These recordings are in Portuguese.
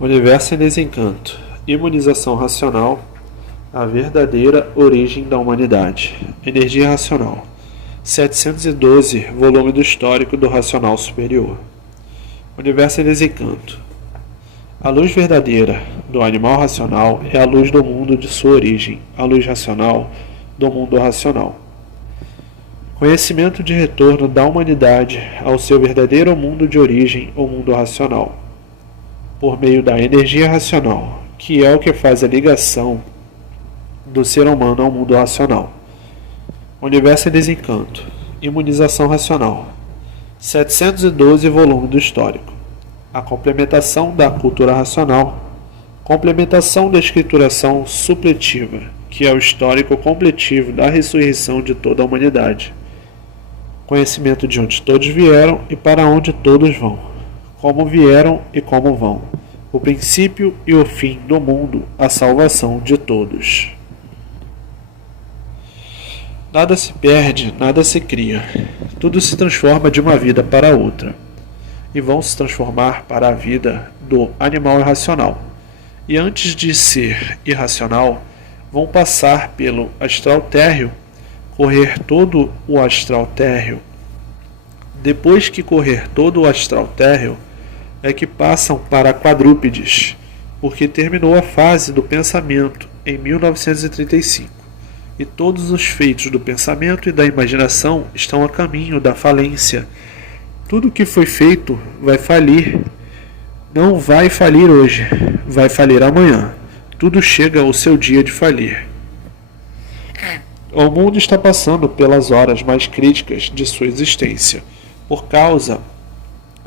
Universo em desencanto. Imunização racional. A verdadeira origem da humanidade. Energia racional. 712, volume do histórico do racional superior. Universo em desencanto. A luz verdadeira do animal racional é a luz do mundo de sua origem, a luz racional do mundo racional. Conhecimento de retorno da humanidade ao seu verdadeiro mundo de origem, o mundo racional, por meio da energia racional, que é o que faz a ligação do ser humano ao mundo racional. Universo em desencanto. Imunização racional. 712, volume do histórico. A complementação da cultura racional. Complementação da escrituração supletiva, que é o histórico completivo da ressurreição de toda a humanidade. Conhecimento de onde todos vieram e para onde todos vão. Como vieram e como vão. O princípio e o fim do mundo, a salvação de todos. Nada se perde, nada se cria. Tudo se transforma de uma vida para outra. E vão se transformar para a vida do animal irracional. E antes de ser irracional, vão passar pelo astral térreo, correr todo o astral térreo. Depois que correr todo o astral térreo, é que passam para quadrúpedes, porque terminou a fase do pensamento em 1935, e todos os feitos do pensamento e da imaginação estão a caminho da falência. Tudo que foi feito vai falir. Não vai falir hoje, vai falir amanhã. Tudo chega ao seu dia de falir. O mundo está passando pelas horas mais críticas de sua existência, por causa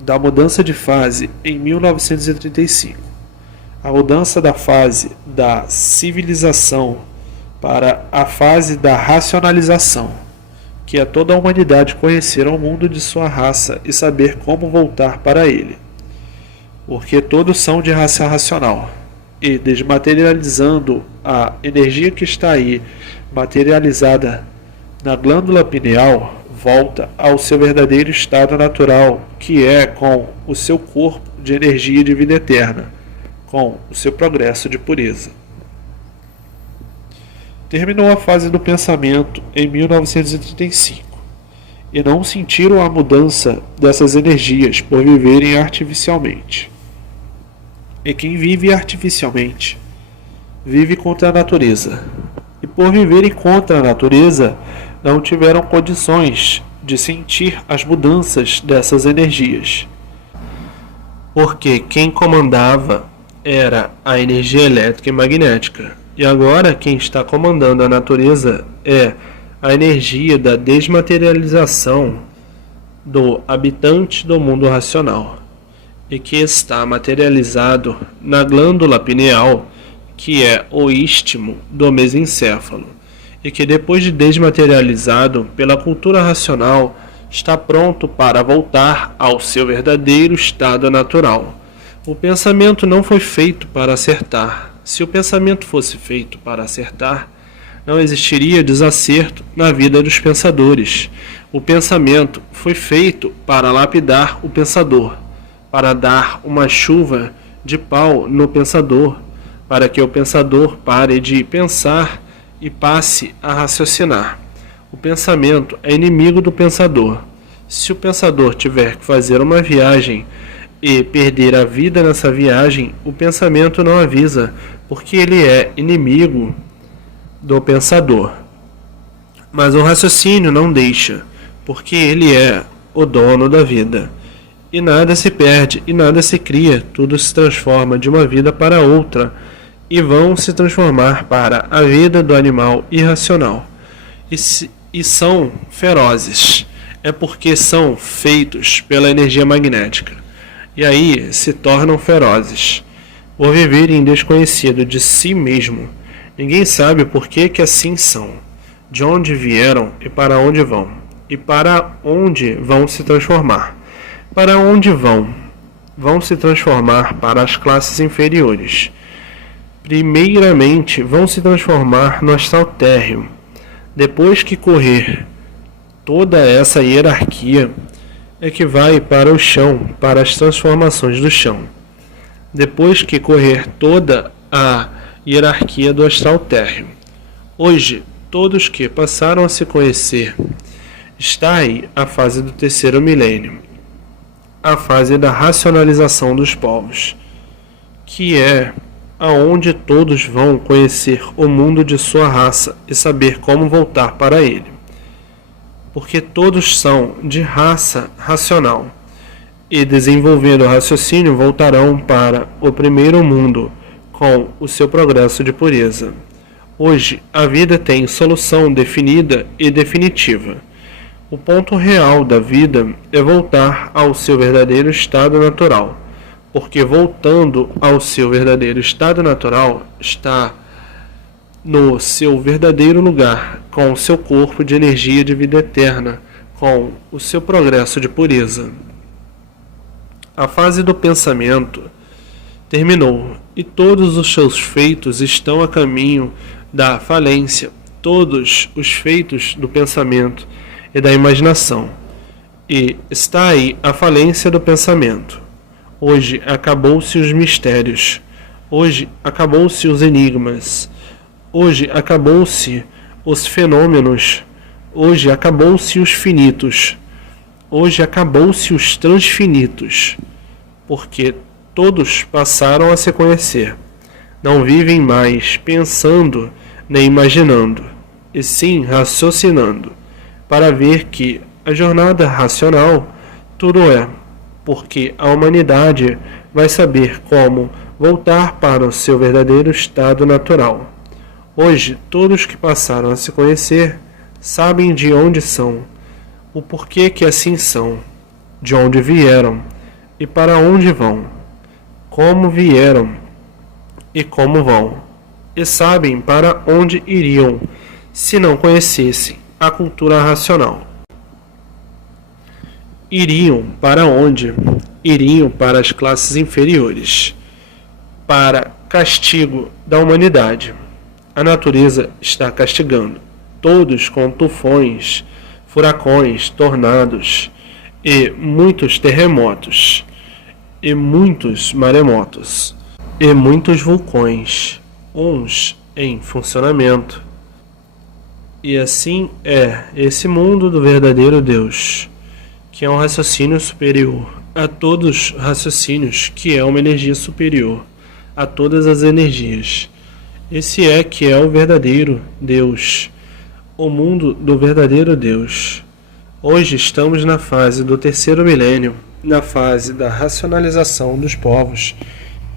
da mudança de fase em 1935. A mudança da fase da civilização para a fase da racionalização, que é toda a humanidade conhecer o mundo de sua raça e saber como voltar para ele. Porque todos são de raça racional, e desmaterializando a energia que está aí, materializada na glândula pineal, volta ao seu verdadeiro estado natural, que é com o seu corpo de energia de vida eterna, com o seu progresso de pureza. Terminou a fase do pensamento em 1935, e não sentiram a mudança dessas energias por viverem artificialmente. E quem vive artificialmente, vive contra a natureza. E por viverem contra a natureza, não tiveram condições de sentir as mudanças dessas energias. Porque quem comandava era a energia elétrica e magnética. E agora quem está comandando a natureza é a energia da desmaterialização do habitante do mundo racional, e que está materializado na glândula pineal, que é o istmo do mesencéfalo, e que depois de desmaterializado pela cultura racional, está pronto para voltar ao seu verdadeiro estado natural. O pensamento não foi feito para acertar. Se o pensamento fosse feito para acertar, não existiria desacerto na vida dos pensadores. O pensamento foi feito para lapidar o pensador, para dar uma chuva de pau no pensador, para que o pensador pare de pensar e passe a raciocinar. O pensamento é inimigo do pensador. Se o pensador tiver que fazer uma viagem e perder a vida nessa viagem, o pensamento não avisa, porque ele é inimigo do pensador. Mas o raciocínio não deixa, porque ele é o dono da vida. E nada se perde, e nada se cria, tudo se transforma de uma vida para outra, e vão se transformar para a vida do animal irracional. E são ferozes, é porque são feitos pela energia magnética. E aí se tornam ferozes, por viverem desconhecido de si mesmo. Ninguém sabe por que assim são, de onde vieram e para onde vão, e para onde vão se transformar. Para onde vão? Vão se transformar para as classes inferiores. Primeiramente vão se transformar no astral térreo. Depois que correr toda essa hierarquia, é que vai para o chão, para as transformações do chão. depois que correr toda a hierarquia do astral térreo. Hoje, todos que passaram a se conhecer, está aí a fase do terceiro milênio, a fase da racionalização dos povos, que é aonde todos vão conhecer o mundo de sua raça e saber como voltar para ele. Porque todos são de raça racional, e desenvolvendo o raciocínio voltarão para o primeiro mundo com o seu progresso de pureza. Hoje, a vida tem solução definida e definitiva. O ponto real da vida é voltar ao seu verdadeiro estado natural, porque voltando ao seu verdadeiro estado natural, está no seu verdadeiro lugar, com o seu corpo de energia de vida eterna, com o seu progresso de pureza. A fase do pensamento terminou e todos os seus feitos estão a caminho da falência, todos os feitos do pensamento e da imaginação. E está aí a falência do pensamento. Hoje acabou-se os mistérios, hoje acabou-se os enigmas, hoje acabou-se os fenômenos, hoje acabou-se os finitos, hoje acabou-se os transfinitos, porque todos passaram a se conhecer. Não vivem mais pensando nem imaginando, e sim raciocinando, para ver que a jornada racional tudo é, porque a humanidade vai saber como voltar para o seu verdadeiro estado natural. Hoje, todos que passaram a se conhecer sabem de onde são, o porquê que assim são, de onde vieram e para onde vão, como vieram e como vão, e sabem para onde iriam se não conhecessem a cultura racional. Iriam para onde? Iriam para as classes inferiores, para castigo da humanidade. A natureza está castigando todos com tufões, furacões, tornados e muitos terremotos, e muitos maremotos, e muitos vulcões, uns em funcionamento. E assim é esse mundo do verdadeiro Deus, que é um raciocínio superior a todos os raciocínios, que é uma energia superior a todas as energias. Esse é que é o verdadeiro Deus, o mundo do verdadeiro Deus. Hoje estamos na fase do terceiro milênio, na fase da racionalização dos povos,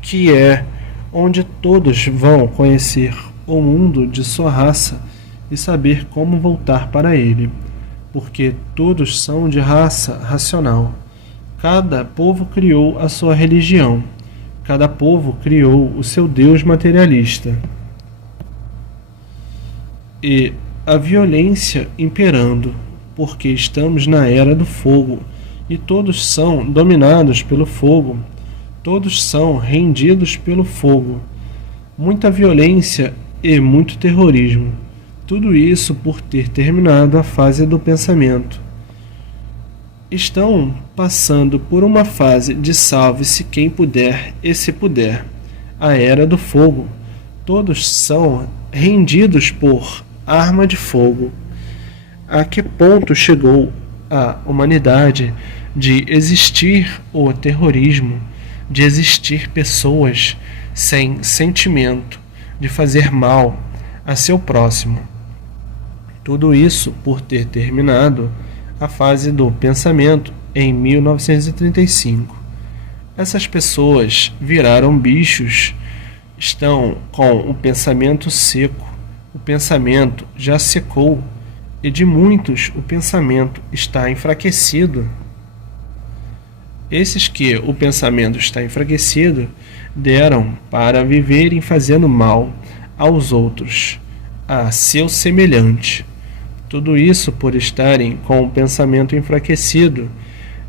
que é onde todos vão conhecer o mundo de sua raça e saber como voltar para ele, porque todos são de raça racional. Cada povo criou a sua religião, cada povo criou o seu Deus materialista. E a violência imperando, porque estamos na era do fogo, e todos são dominados pelo fogo, todos são rendidos pelo fogo. Muita violência e muito terrorismo. Tudo isso por ter terminado a fase do pensamento. Estão passando por uma fase de salve-se quem puder e se puder. A era do fogo. Todos são rendidos por arma de fogo. A que ponto chegou a humanidade de existir o terrorismo, de existir pessoas sem sentimento, de fazer mal a seu próximo? Tudo isso por ter terminado a fase do pensamento em 1935. Essas pessoas viraram bichos, estão com o pensamento seco, o pensamento já secou, e de muitos o pensamento está enfraquecido. Esses que o pensamento está enfraquecido deram para viverem fazendo mal aos outros, a seu semelhante. Tudo isso por estarem com o pensamento enfraquecido,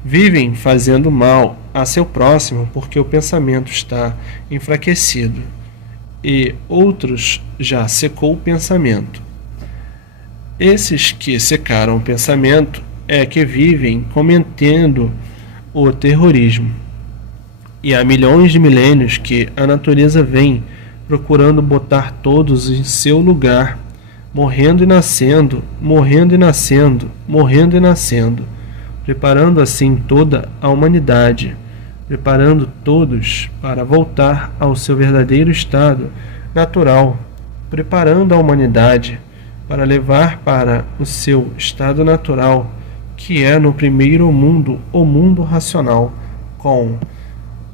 vivem fazendo mal a seu próximo porque o pensamento está enfraquecido, e outros já secou o pensamento. Esses que secaram o pensamento é que vivem cometendo o terrorismo, E há milhões de milênios que a natureza vem procurando botar todos em seu lugar, morrendo e nascendo, morrendo e nascendo, morrendo e nascendo, preparando assim toda a humanidade, preparando todos para voltar ao seu verdadeiro estado natural, preparando a humanidade para levar para o seu estado natural, que é no primeiro mundo, o mundo racional, com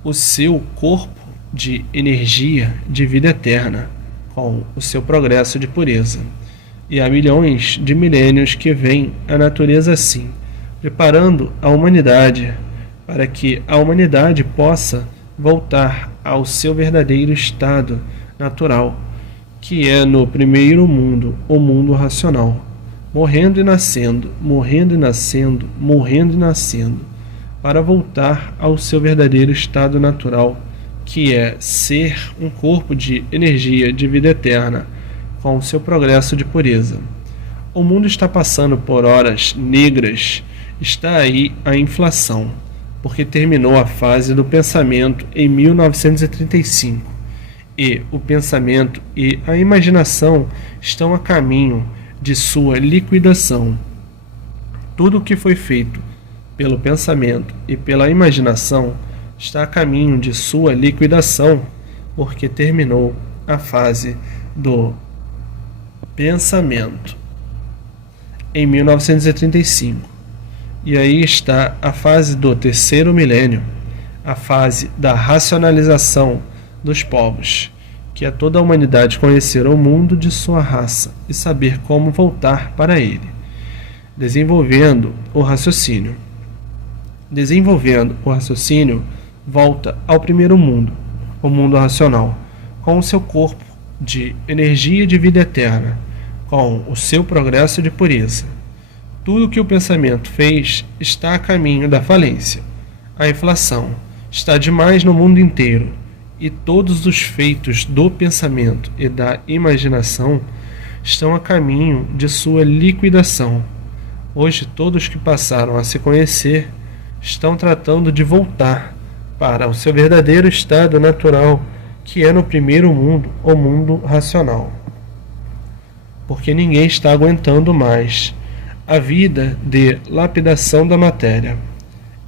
o seu corpo de energia de vida eterna, com o seu progresso de pureza. E há milhões de milênios que vem a natureza assim, preparando a humanidade para que a humanidade possa voltar ao seu verdadeiro estado natural, que é no primeiro mundo, o mundo racional, morrendo e nascendo, morrendo e nascendo, morrendo e nascendo, para voltar ao seu verdadeiro estado natural, que é ser um corpo de energia de vida eterna, com o seu progresso de pureza. O mundo está passando por horas negras, está aí a inflação, porque terminou a fase do pensamento em 1935, e o pensamento e a imaginação estão a caminho de sua liquidação. Tudo o que foi feito pelo pensamento e pela imaginação está a caminho de sua liquidação, porque terminou a fase do pensamento em 1935. E aí está a fase do terceiro milênio, a fase da racionalização dos povos, que é toda a humanidade conhecer o mundo de sua raça e saber como voltar para ele, desenvolvendo o raciocínio. Desenvolvendo o raciocínio, volta ao primeiro mundo, o mundo racional, com o seu corpo de energia de vida eterna, com o seu progresso de pureza. Tudo que o pensamento fez está a caminho da falência. A inflação está demais no mundo inteiro, e todos os feitos do pensamento e da imaginação estão a caminho de sua liquidação. Hoje todos que passaram a se conhecer estão tratando de voltar para o seu verdadeiro estado natural, que é no primeiro mundo, o mundo racional. Porque ninguém está aguentando mais a vida de lapidação da matéria.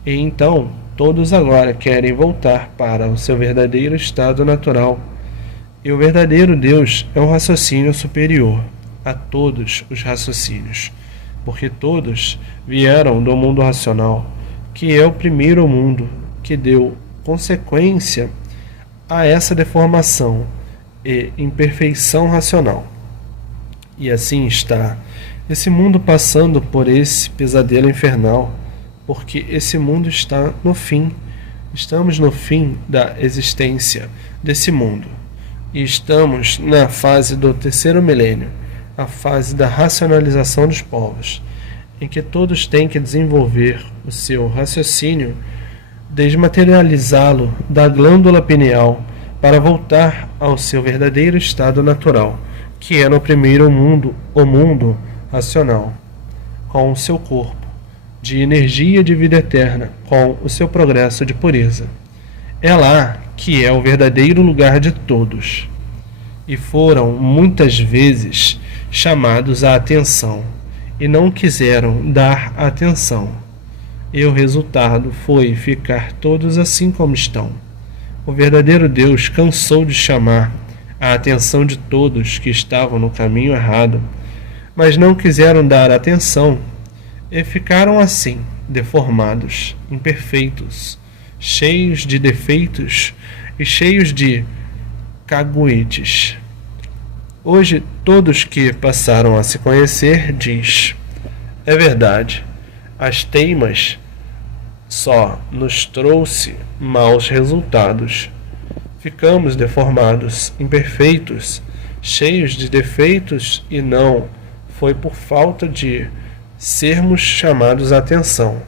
E então, todos agora querem voltar para o seu verdadeiro estado natural. E o verdadeiro Deus é um raciocínio superior a todos os raciocínios, porque todos vieram do mundo racional, que é o primeiro mundo que deu consequência a essa deformação e imperfeição racional. E assim está esse mundo passando por esse pesadelo infernal, porque esse mundo está no fim. Estamos no fim da existência desse mundo. E estamos na fase do terceiro milênio, a fase da racionalização dos povos, em que todos têm que desenvolver o seu raciocínio, desmaterializá-lo da glândula pineal para voltar ao seu verdadeiro estado natural, que é no primeiro mundo, o mundo racional, com o seu corpo de energia de vida eterna, com o seu progresso de pureza. É lá que é o verdadeiro lugar de todos. E foram muitas vezes chamados à atenção, e não quiseram dar atenção. E o resultado foi ficar todos assim como estão. O verdadeiro Deus cansou de chamar a atenção de todos que estavam no caminho errado, mas não quiseram dar atenção e ficaram assim, deformados, imperfeitos, cheios de defeitos e cheios de caguetes. Hoje, todos que passaram a se conhecer diz: é verdade, as teimas só nos trouxe maus resultados. Ficamos deformados, imperfeitos, cheios de defeitos, e não foi por falta de sermos chamados a atenção.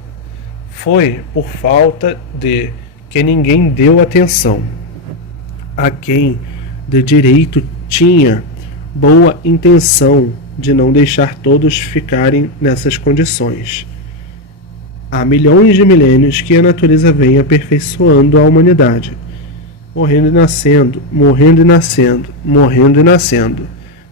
Foi por falta de que ninguém deu atenção a quem de direito tinha boa intenção de não deixar todos ficarem nessas condições. Há milhões de milênios que a natureza vem aperfeiçoando a humanidade, morrendo e nascendo, morrendo e nascendo, morrendo e nascendo,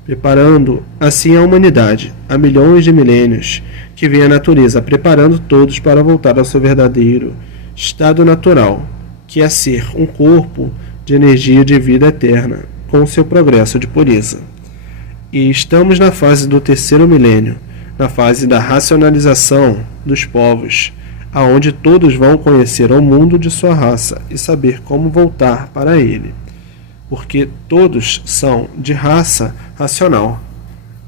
preparando assim a humanidade. Há milhões de milênios que vem a natureza preparando todos para voltar ao seu verdadeiro estado natural, que é ser um corpo de energia de vida eterna, com seu progresso de pureza. E estamos na fase do terceiro milênio, na fase da racionalização dos povos, aonde todos vão conhecer o mundo de sua raça e saber como voltar para ele, porque todos são de raça racional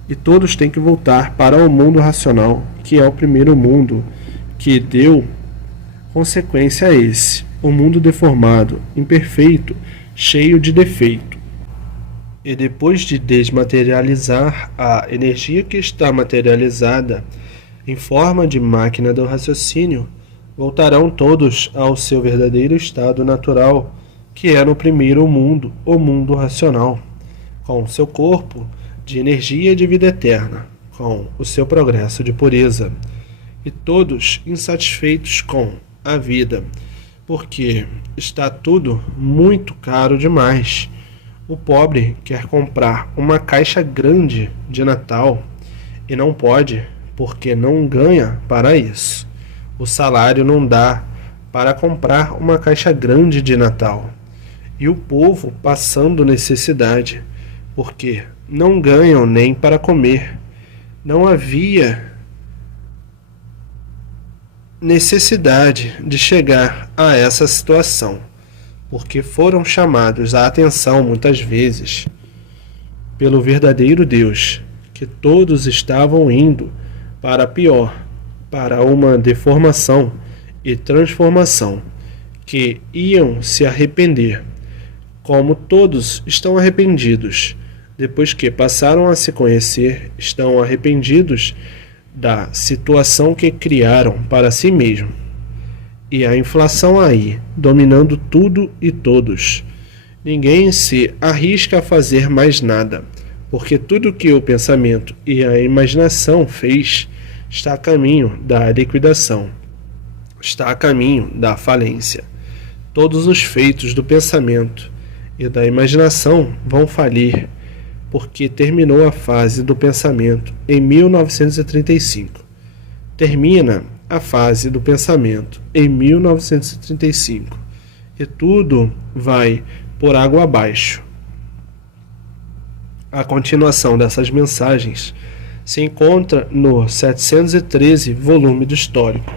e todos têm que voltar para o mundo racional, que é o primeiro mundo que deu consequência a esse, o mundo deformado, imperfeito, cheio de defeito. E depois de desmaterializar a energia que está materializada em forma de máquina do raciocínio, voltarão todos ao seu verdadeiro estado natural, que é no primeiro mundo, o mundo racional, com seu corpo de energia de vida eterna, com o seu progresso de pureza, e todos insatisfeitos com a vida, porque está tudo muito caro demais. O pobre quer comprar uma caixa grande de Natal e não pode, porque não ganha para isso. O salário não dá para comprar uma caixa grande de Natal. E o povo passando necessidade, porque não ganham nem para comer. Não havia necessidade de chegar a essa situação, porque foram chamados à atenção muitas vezes pelo verdadeiro Deus, que todos estavam indo para pior, para uma deformação e transformação, que iam se arrepender, como todos estão arrependidos, depois que passaram a se conhecer, estão arrependidos da situação que criaram para si mesmo. E a inflação aí, dominando tudo e todos. Ninguém se arrisca a fazer mais nada, porque tudo que o pensamento e a imaginação fez está a caminho da liquidação, está a caminho da falência. Todos os feitos do pensamento e da imaginação vão falir, porque terminou a fase do pensamento em 1935. Termina a fase do pensamento em 1935 e tudo vai por água abaixo. A continuação dessas mensagens se encontra no 713 volume do Histórico.